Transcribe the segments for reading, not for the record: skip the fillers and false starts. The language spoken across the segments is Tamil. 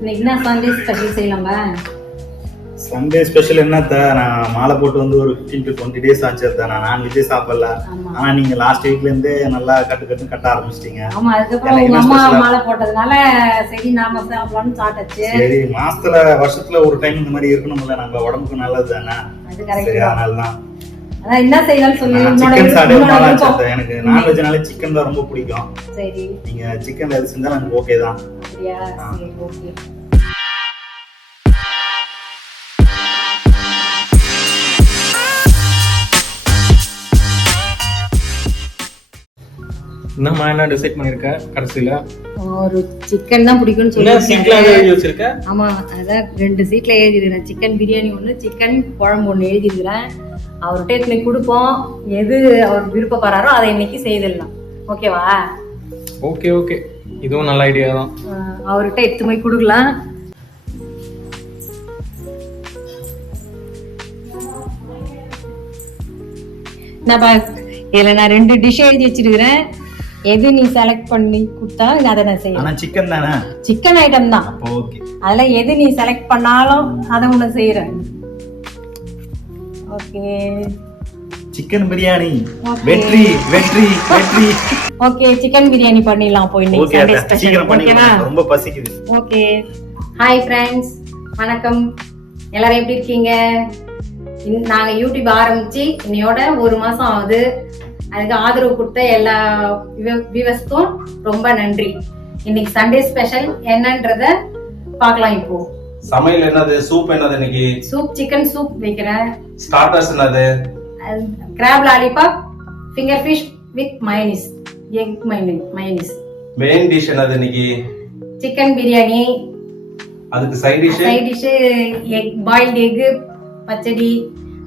இன்னைக்கு என்ன சண்டே ஸ்பெஷல் செய்யலாமா? சண்டே ஸ்பெஷல் என்னத்த, நான் மாலை போட்டு வந்து ஒரு 15 to 20 days ஆச்சு. நான் நான்வெஜ்ஜே சாப்பிடல. ஆனா நீங்க லாஸ்ட் வீக்ல இருந்தே நல்லா கட்ட ஆரம்பிச்சிட்டீங்க. ஆமா, அதுக்கப்புறம் உங்க அம்மா மாலை போட்டதுனால சரி நாம சாப்பிடலாம்னு சாப்பிட்டாச்சு. சரி, மாசத்துல வருஷத்துல ஒரு டைம் இந்த மாதிரி இருக்கணும்ல, நம்ம உடம்புக்கு நல்லது தானே. அது கரெக்ட். அதனாலதான் அதான் என்ன செய்யலாம்னு சொல்லி எனக்கு நான்வெஜ்னால சிக்கன் தான் ரொம்ப பிடிக்கும். சரி, நீங்க சிக்கன்ல எது செஞ்சாலும் எனக்கு ஓகே தான். அப்படியா? சரி, ஓகே. என்னம்மா என்ன டிசைட் பண்ணிருக்க? கடைசியில ஒரு சிக்கன் தான் பிடிக்கும்னு சொல்லி சீட்ல எழுதி வச்சிருக்க. ஆமா, அதான் 2 சீட்ல எழுதிருக்கிறேன். சிக்கன் பிரியாணி ஒன்று, சிக்கன் குழம்பு ஒன்று எழுதிருக்கிறேன். அவர்கிட்ட இன்னைக்கு கொடுப்போம். எது அவர் விருப்பப்படுறாரோ அதை இன்னைக்கு செய்திடலாம். ஓகேவா? ஓகே ஓகே, இதுவும் நல்ல ஐடியா தான். அவர்கிட்ட எடுத்து போய் கொடுக்கலாம். இதுல நான் 2 டிஷ் எழுதி வச்சிருக்கிறேன். எது நீ செலக்ட் பண்ணி கொடுத்தா அதை நான் செய்யறேன். சிக்கன் தானே? சிக்கன் ஐட்டம் தான். ஓகே, அதுல எது நீ செலக்ட் பண்ணாலும் அதை உன்னை செய்யறேன். Okay, chicken biryani. வெற்றி வெற்றி வெற்றி. ஓகே, சிக்கன் பிரியாணி பண்ணிடலாம். போய் இன்னைக்கு சண்டே ஸ்பெஷல். ஓகேவா? ரொம்ப பசிக்குது. ஓகே. ஹாய் ஃப்ரெண்ட்ஸ், வணக்கம். எல்லாரும் எப்படி இருக்கீங்க? நாங்க யூடியூப் ஆரம்பிச்சு இன்னையோட 1 மாசம் ஆகுது. அதுக்கு ஆதரவு கொடுத்த எல்லா வியூவர்ஸ்க்கும் ரொம்ப நன்றி. இன்னைக்கு சண்டே ஸ்பெஷல் என்னன்றத பார்க்கலாம். இப்போ சமையல் என்னது? சூப் என்னது? இன்னைக்கு சூப், சிக்கன் சூப் வைக்கிறேன். ஸ்டார்டர்ஸ் என்னது? Crab lollipop, finger fish with mayonnaise, egg mayonnaise. Main dish என்னது இன்னைக்கு? சிக்கன் பிரியாணி. அதுக்கு side dish egg, boiled egg pachadi,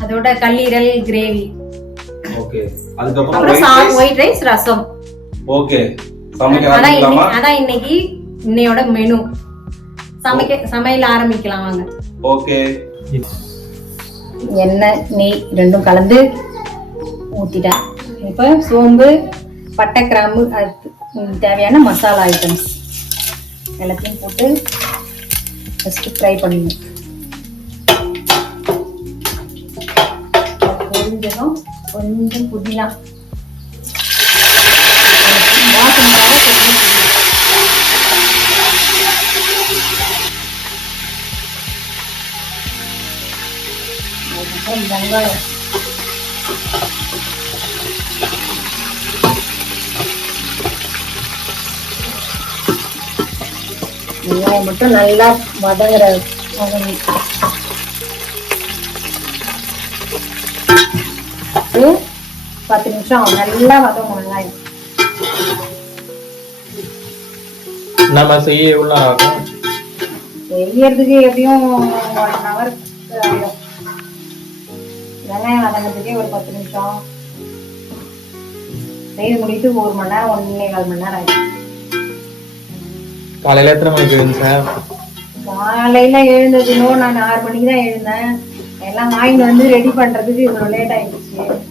அதோட கல்லீரல் கிரேவி. ஓகே, அதுக்கு அப்புறம் ஒயிட் ரைஸ், ரசம். ஓகே, சமைக்க ஆரம்பிக்கலாமா? அதான் இன்னைக்கு இன்னையோட மெனு. சமையல் ஆரம்பிக்கலாம் வாங்க. ஓகே, எண்ணெய் நெய் ரெண்டும் கலந்து ஊத்திட்டேன். இப்போ சோம்பு, பட்டை, கிராம்பு, அதுக்கு தேவையான மசாலா ஐட்டம்ஸ் எல்லாத்தையும் போட்டு ஃபர்ஸ்ட் ஃப்ரை பண்ணிடணும். கொஞ்சம் கொஞ்சம் புதினா, வெங்காயம், வெங்காயம் மட்டும் நல்லா வதங்குற 10 நிமிஷம் நல்லா வதங்கும் வெங்காயம். நம்ம செய்ய எவ்வளவு ஆகும்? செய்யறதுக்கு எப்படியும் 1 hour ஆகும். வெங்காயம் வதங்கிறதுக்கே ஒரு 10 நிமிஷம். செய்து முடித்து 1 மணி நேரம், 1.25 மணி நேரம் ஆகும். காலையில எத்தனை மணிக்கு எழுந்தீங்க? காலையில எழுந்ததுனோ நான் 6 மணிக்கு தான் எழுந்தேன். எல்லாம் வாங்கிட்டு வந்து ரெடி பண்றதுக்கு இவ்வளவு லேட் ஆயிடுச்சு.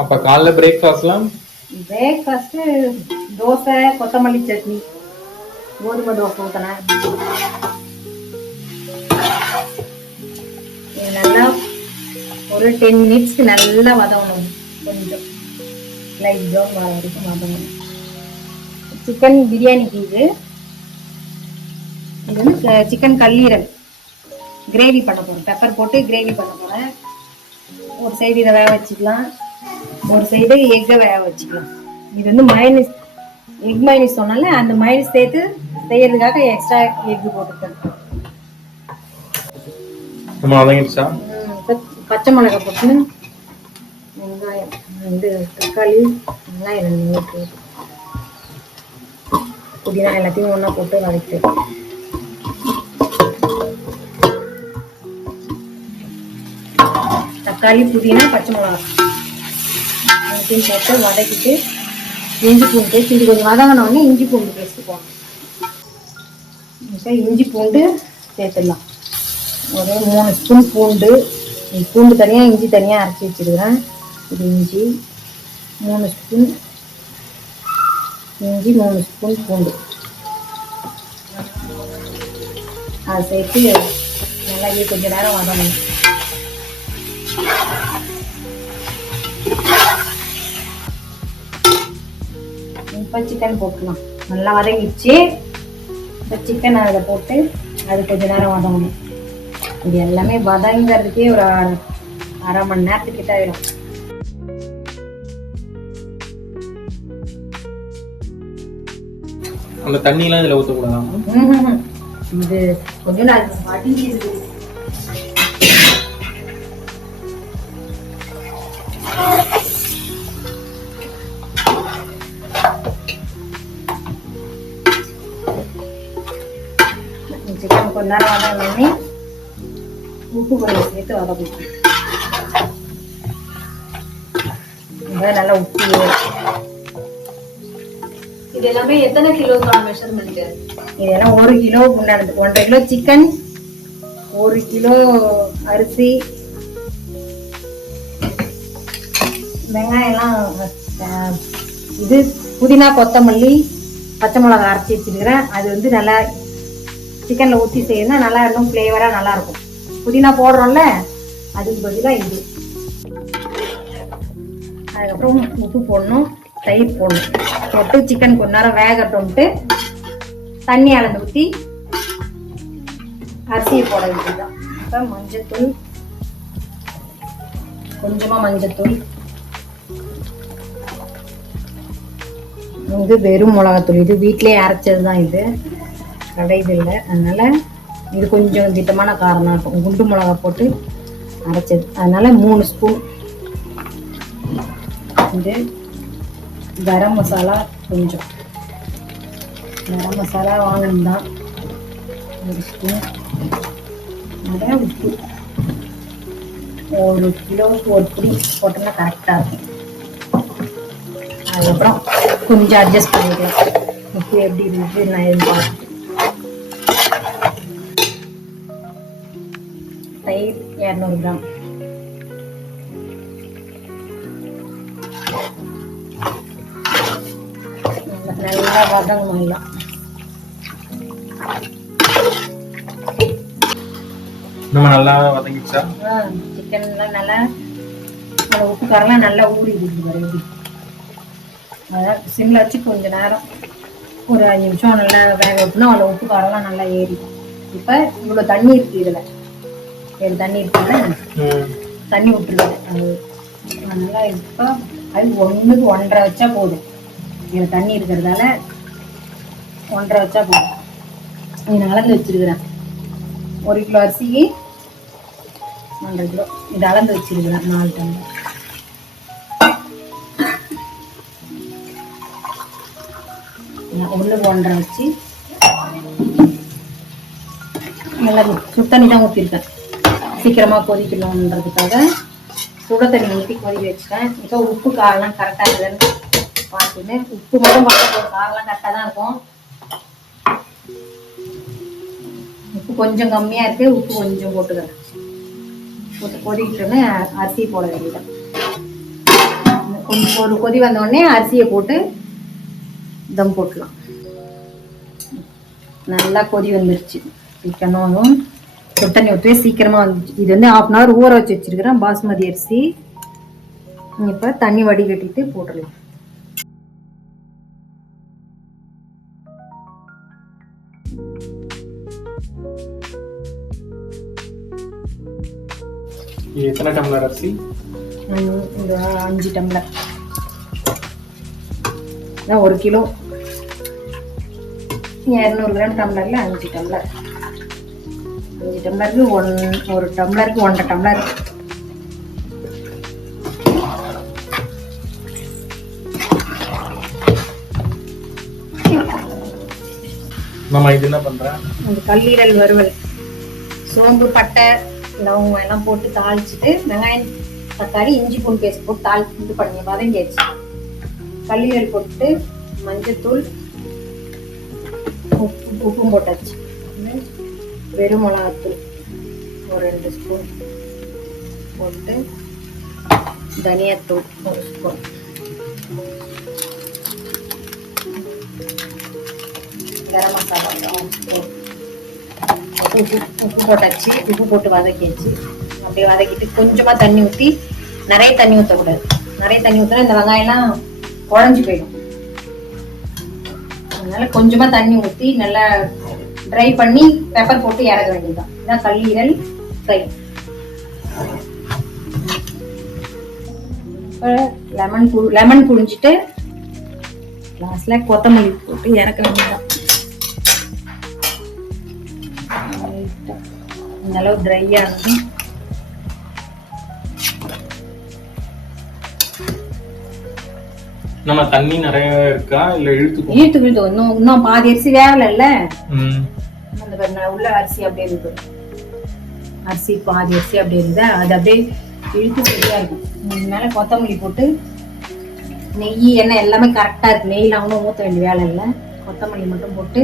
அப்ப காலைல பிரேக்ஃபாஸ்ட்லாம்? பிரேக்ஃபாஸ்ட் தோசை, கொத்தமல்லி சட்னி, கோதுமை தோசை ஊத்தினேன். நல்லா ஒரு 10 மினிட்ஸ்க்கு நல்லா வதங்கணும். கொஞ்சம் லைட் ப்ரௌன் வர வரைக்கும் வதங்கணும். சிக்கன் பிரியாணிக்கு இது வந்து சிக்கன் கல்லீரல் கிரேவி பண்ண போறேன். பெப்பர் போட்டு கிரேவி பண்ண போறேன். ஒரு சைடு இதை வேக வச்சுக்கலாம், ஒரு சைடு எக்கை வேக வச்சுக்கலாம். இது வந்து மயோனிஸ், எக் மயோனிஸ் சொன்னால அந்த மயோனிஸ் சேர்த்து செய்யறதுக்காக எக்ஸ்ட்ரா எக் போட்டுருக்கேன். பச்சை மிளகாய் போட்டு, வெங்காயம் வந்து, தக்காளி, வெங்காயம் 2 புதினா எல்லாத்தையும் ஒன்றா போட்டு வதக்கிட்டு, தக்காளி, புதினா, பச்சை மிளகாய் எல்லாத்தையும் போட்டு வதக்கிட்டு, இஞ்சி பூண்டு பேஸ்ட், இஞ்சி கொஞ்சம் வதங்கினோடனே இஞ்சி பூண்டு பேஸ்ட் போடணும். இஞ்சி பூண்டு சேர்த்துடலாம். ஒரு 3 ஸ்பூன் பூண்டு. பூண்டு தனியாக, இஞ்சி தனியாக அரைச்சி வச்சுருக்கிறேன். இது இஞ்சி 3 ஸ்பூன், இஞ்சி 3 ஸ்பூன், பூண்டு அதை சேர்த்து நல்லா கொஞ்ச நேரம் வதங்கணும். இப்போ சிக்கன் போட்டுக்கலாம். நல்லா வதங்கிச்சு. இப்போ சிக்கன் அதில் போட்டு அது கொஞ்ச நேரம் வதங்கணும். இது எல்லாமே வதங்கிறதுக்கே ஒரு அரை மணி நேரத்துக்கிட்ட ஆயிடும். அந்த தண்ணியெல்லாம் இதில் ஊற்றக்கூடாது. இது கொஞ்சம் நாள் வடிஞ்சிருக்கு. சிக்கன் கொஞ்ச நேரம் வதங்கினோடனே உப்பு கொஞ்சம் சேர்த்து வதக்கணும். நல்லா உப்பு. இது எல்லாமே எத்தனை கிலோக்கான மெஷர்மெண்ட்? இதெல்லாம் 1 கிலோ முன்னாடி 1.5 கிலோ சிக்கன், 1 கிலோ அரிசி, வெங்காயம்லாம் இது புதினா கொத்தமல்லி பச்சை மிளகாய் அரைச்சி வச்சிருக்கிறேன். அது வந்து நல்லா சிக்கன்ல ஊற்றி செய்யணும்னா நல்லா இன்னும் ஃப்ளேவரா நல்லா இருக்கும். புதினா போடுறோம்ல அதுக்கு பதிலாக இது. அதுக்கப்புறம் உப்பு போடணும், தயிர் போடணும். போட்டு சிக்கன் கொஞ்ச நேரம் வேகட்டும்ட்டு தண்ணி அளந்து ஊற்றி அரிசியை போட வேண்டியதுதான். இப்போ மஞ்சத்தூள், கொஞ்சமா மஞ்சத்தூள், இது வெறும் மிளகாத்தூள். இது வீட்டிலேயே அரைச்சது தான், இது கடைது இல்லை. அதனால இது கொஞ்சம் திட்டமான காரம் இருக்கும். குண்டு மிளகா போட்டு அரைச்சது, அதனால 3 ஸ்பூன். இது கரம் மசாலா, கொஞ்சம் கரம் மசாலா வாங்கினதுதான் 1 ஸ்பூன். நிறைய உப்பு, 1 கிலோவுக்கு 1 பிடி போட்டோம்னா கரெக்டாக இருக்கும். அதுக்கப்புறம் கொஞ்சம் அட்ஜஸ்ட் பண்ணிக்கலாம். உப்பு எப்படி இருக்கு நான் எதிர்பார்த்து. தயிர் 200 கிராம். நல்லா வதங்கணும் எல்லாம். நம்ம நல்லா வதங்கிச்சா? சிக்கன்லாம் நல்லா உப்பு காரெல்லாம் நல்லா ஊறிடுது பாரு. அதான் சிம்ல வச்சு கொஞ்ச நேரம் ஒரு 5 நிமிஷம் நல்லா வேக வைக்கணும். அதில் உப்பு காரெல்லாம் நல்லா ஏறிடும். இப்போ இவ்வளோ தண்ணி இருக்கு, இதில் தண்ணி இருக்குல்ல, தண்ணி விட்டுருவேன். அதனால இப்போ அது 1க்கு 1.5 வச்சா போதும். இதில் தண்ணி இருக்கிறதால 1.5 வச்சா போதும். நான் அளந்து வச்சிருக்கிறேன். 1 கிலோ அரிசிக்கு 1.5 கிலோ இது அளந்து வச்சிருக்கிறேன். 4 டம்ளர். ஒன்றுக்கு 1.5 வச்சு நல்லா சுடு தண்ணி தான் ஊற்றிருக்கேன். சீக்கிரமாக கொதிக்கணுன்றதுக்காக சுட தண்ணி ஊற்றி கொதிக்க வச்சுட்டேன். இப்போ உப்பு காரெல்லாம் கரெக்டாக இருக்குதுன்னு பார்த்துன்னு உப்பு மட்டும் பார்த்து காரெல்லாம் கரெக்டாக தான் இருக்கும். உப்பு கொஞ்சம் கம்மியாக இருக்குது, உப்பு கொஞ்சம் போட்டுக்கிறேன். போட்டு கொதிக்கிட்டோன்னே அரிசி போட வேண்டியதான். கொஞ்சம் ஒரு கொதி வந்தோடனே அரிசியை போட்டு தம் போட்டுலாம். நல்லா கொதி வந்துருச்சு. சிக்கனும் சுடு தண்ணி ஊற்றி சீக்கிரமாக வந்துச்சு. இது வந்து 1/2 hour ஊற வச்சு வச்சிருக்கிறேன் பாஸ்மதி அரிசி. இப்போ தண்ணி வடிகட்டிட்டு போட்டுடலாம். எத்தனை டம்ளர் அரிசி? 5 டம்ளர். 1 கிலோ 200 கிராம் டம்ளர்ல 5 டம்ளர். 5 டம்ளருக்கு 1 டம்ளருக்கு 1.5 டம்ளர். நம்ம இது என்ன பண்றேன்? அந்த கல்லீரல் வறுவல், சோம்பு பட்டை லவங்கம் எல்லாம் போட்டு தாளிச்சுட்டு வெங்காயம் தக்காளி இஞ்சி பூண்டு பேஸ்ட் போட்டு தாளிச்சு இது பண்ணி வதங்கியாச்சு. கல்லீரல் போட்டு மஞ்சத்தூள் உப்பும் போட்டாச்சு. வெறும் மிளகாத்தூள் ஒரு 2 ஸ்பூன் போட்டு தனியாத்தூள் 1 ஸ்பூன், கரம் மசாலா 1 ஸ்பூன் உப்பு போட்டாச்சு. உப்பு போட்டு வதக்கியாச்சு. அப்படியே வதக்கிட்டு கொஞ்சமா தண்ணி ஊற்றி, நிறைய தண்ணி ஊற்றக்கூடாது. நிறைய தண்ணி ஊற்றினா இந்த வெங்காயம்லாம் குழஞ்சி போயிடும். அதனால கொஞ்சமா தண்ணி ஊற்றி நல்லா ட்ரை பண்ணி பெப்பர் போட்டு இறக்க வேண்டியதுதான். இதான் கல்லீரல் ஃப்ரை. லெமன் புழிஞ்சிட்டு லாஸ்ட்ல கொத்தமல்லி போட்டு இறக்க வேண்டியதுதான். இந்த அளவு ட்ரையா இருக்கும். நம்ம தண்ணி நிறைய இருக்கா இல்ல இழுத்து இன்னும் பாதி அரிசி வேகல. அந்த உள்ள அரிசி அப்படியே இருக்கு. அரிசி பாதி அரிசி அப்படியே இருந்தா அது அப்படியே இழுத்து சரியா இருக்கும். மேல கொத்தமல்லி போட்டு நெய் எண்ணெய் எல்லாமே கரெக்டா இருக்கு. நெய்லாம் ஒன்றும் ஊற்ற வேண்டிய வேலை இல்லை. கொத்தமல்லி மட்டும் போட்டு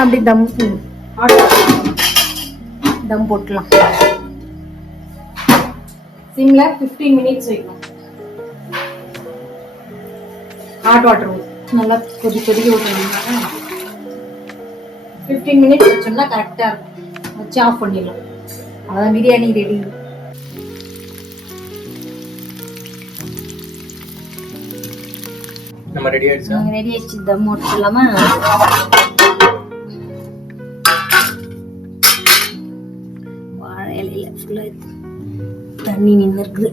அப்படி தம் போட்டுலாம். சிம்ல 15 மினிட்ஸ் வைக்கணும். ஹாட் வாட்டர் நல்லா கொதிக்க ஊற்றணும்னா 15 மினிட்ஸ் வச்சோம்னா கரெக்டா இருக்கும். வச்சு ஆஃப் பண்ணிடலாம். அதான் பிரியாணி ரெடி. நம்ம ரெடி ஆயிடுச்சா? ரெடி ஆயிடுச்சு. தம் போட்டுலாமா? வாழை இலையில ஃபுல்லா தண்ணி நின்று இருக்குது.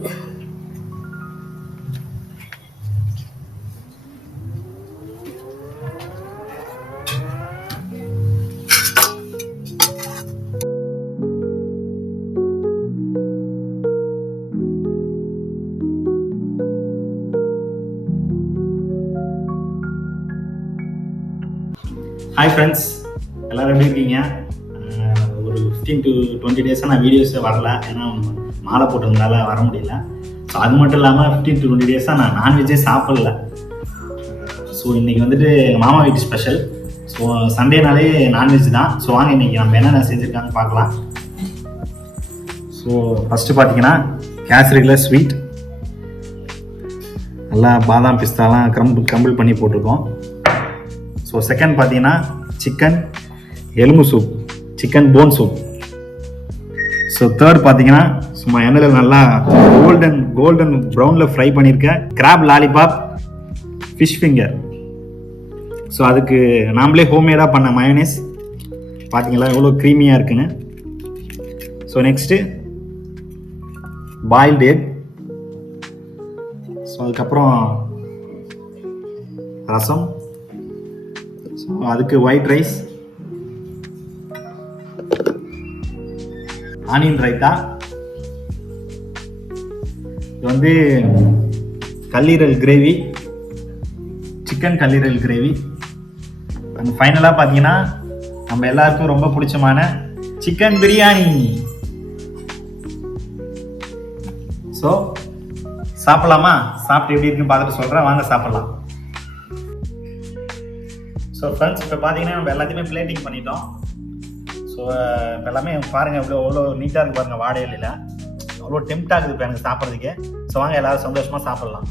ஹாய் ஃப்ரெண்ட்ஸ், எல்லோரும் எப்படி இருக்கீங்க? ஒரு 15 to 20 டேஸாக நான் வீடியோஸே வரல. ஏன்னா மாலை போட்டதுனால வர முடியல. ஸோ அது மட்டும் இல்லாமல் 15 to 20 டேஸாக நான் நான்வெஜ்ஜே சாப்பிடல. ஸோ இன்றைக்கி வந்துட்டு எங்கள் மாமா வீட்டு ஸ்பெஷல். ஸோ சண்டேனாலே நான்வெஜ் தான். ஸோ வாங்க இன்றைக்கி நம்ம என்னென்ன செஞ்சுருக்காங்க பார்க்கலாம். ஸோ ஃபஸ்ட்டு பார்த்தீங்கன்னா கேசரியில் ஸ்வீட், நல்லா பாதாம் பிஸ்தாலாம் கிரம்பிள் பண்ணி போட்டிருக்கோம். ஸோ செகண்ட் பார்த்தீங்கன்னா சிக்கன் எலும்பு soup, chicken bone soup. So third பார்த்தீங்கன்னா சும்மா எண்ணெயில் நல்லா கோல்டன் ப்ரௌனில் ஃப்ரை பண்ணியிருக்கேன் crab lollipop fish finger. So அதுக்கு நாமளே ஹோம்மேடாக பண்ண மயோனேஸ். பார்த்தீங்களா எவ்வளோ க்ரீமியாக இருக்குன்னு. So next boiled egg. So அதுக்கப்புறம் ரசம். ஸோ அதுக்கு ஒயிட் ரைஸ், ஆனியன் ரைத்தா. இது வந்து கல்லீரல் கிரேவி, சிக்கன் கல்லீரல் கிரேவி. அண்ட் ஃபைனலாக பார்த்தீங்கன்னா நம்ம எல்லாருக்கும் ரொம்ப பிடிச்சமான சிக்கன் பிரியாணி. ஸோ சாப்பிடலாமா? சாப்பிட்டு எப்படி இருக்குன்னு பார்த்துட்டு சொல்கிறேன், வாங்க சாப்பிட்லாம். ஸோ ஃப்ரெண்ட்ஸ், இப்போ பார்த்தீங்கன்னா நம்ம எல்லாத்தையுமே பிளேட்டிங் பண்ணிட்டோம். ஸோ இப்போ எல்லாமே பாருங்கள் எவ்வளோ நீட்டாக இருக்குது பாருங்கள். வாடகையில் அவ்வளோ டெம்ட் ஆகுது இப்போ எனக்கு சாப்பிட்றதுக்கு. ஸோ வாங்க எல்லோரும் சந்தோஷமாக சாப்பிட்லாம்.